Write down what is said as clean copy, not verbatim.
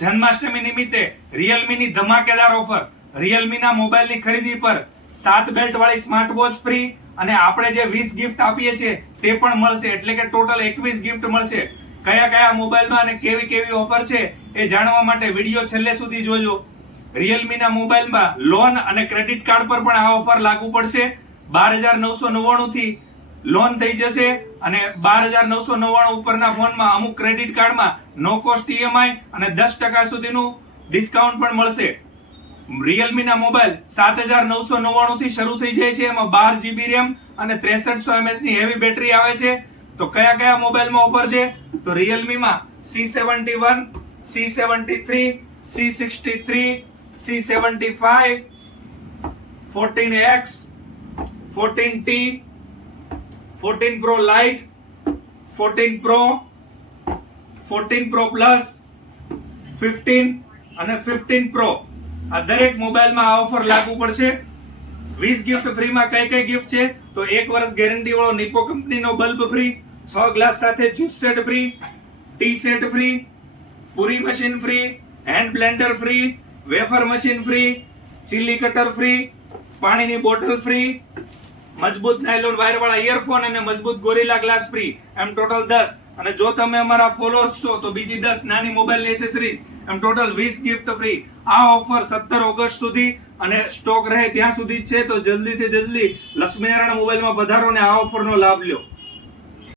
જન્માષ્ટમી નિમિત્તે રિયલમીની ધમાકેદાર ઓફર. રિયલમીના મોબાઈલની ખરીદી પર 7 બેલ્ટ વાળી સ્માર્ટ વોચ ફ્રી અને આપણે જે 20 ગિફ્ટ આપીએ છીએ તે પણ મળશે, એટલે કે ટોટલ 21 ગિફ્ટ મળશે. કયા કયા મોબાઈલમાં અને કેવી કેવી ઓફર છે એ જાણવા માટે વિડીયો છેલ્લે સુધી જોજો. રિયલમીના મોબાઈલમાં લોન અને ક્રેડિટ કાર્ડ પર પણ આ ઓફર લાગુ પડશે. 12,999 થી લોન થઈ જશે અને 12,999 ઉપરના ફોનમાં અમુક ક્રેડિટ કાર્ડમાં નો કોસ્ટ ઈએમઆઈ અને 10% સુધીનું ડિસ્કાઉન્ટ પણ મળશે. રિયલમીના મોબાઈલ 7,999 થી શરૂ થઈ જાય છે. એમાં 12 GB રેમ અને 6300 mAh ની હેવી બેટરી આવે છે. તો કયા કયા મોબાઈલમાં ઓફર છે? તો રિયલમીમાં C71, C73, C63, C75, 14X, 14T, 14 Pro Lite, 14 Pro, 14 Pro Plus, 15 અને 15 Pro. આ દરેક મોબાઈલમાં આ ઓફર લાગુ પડશે. 20 ગિફ્ટ ફ્રીમાં કઈ કઈ ગિફ્ટ છે? તો 1 વર્ષ ગેરંટી વાળો નિપો કંપનીનો બલ્બ ફ્રી, 6 ગ્લાસ સાથે juice set free, tea set free, puri machine free, hand blender free, wafer machine free, chilli cutter free, પાણીની બોટલ ફ્રી, મજબૂત નાયલોન વાયર વાળા ઇયરફોન અને મજબૂત ગોરિલા ગ્લાસ ફ્રી. એમ ટોટલ 10. અને જો તમે અમારા ફોલોઅર્સ છો તો બીજી 10 નાની મોબાઈલ એસેસરીઝ. એમ ટોટલ 20 ગિફ્ટ ફ્રી. આ ઓફર 17 ઓગસ્ટ સુધી અને સ્ટોક રહે ત્યાં સુધી જ છે. તો જલ્દીથી જલ્દી લક્ષ્મીનારાયણ મોબાઈલમાં પધારો ને આ ઓફરનો લાભ લ્યો.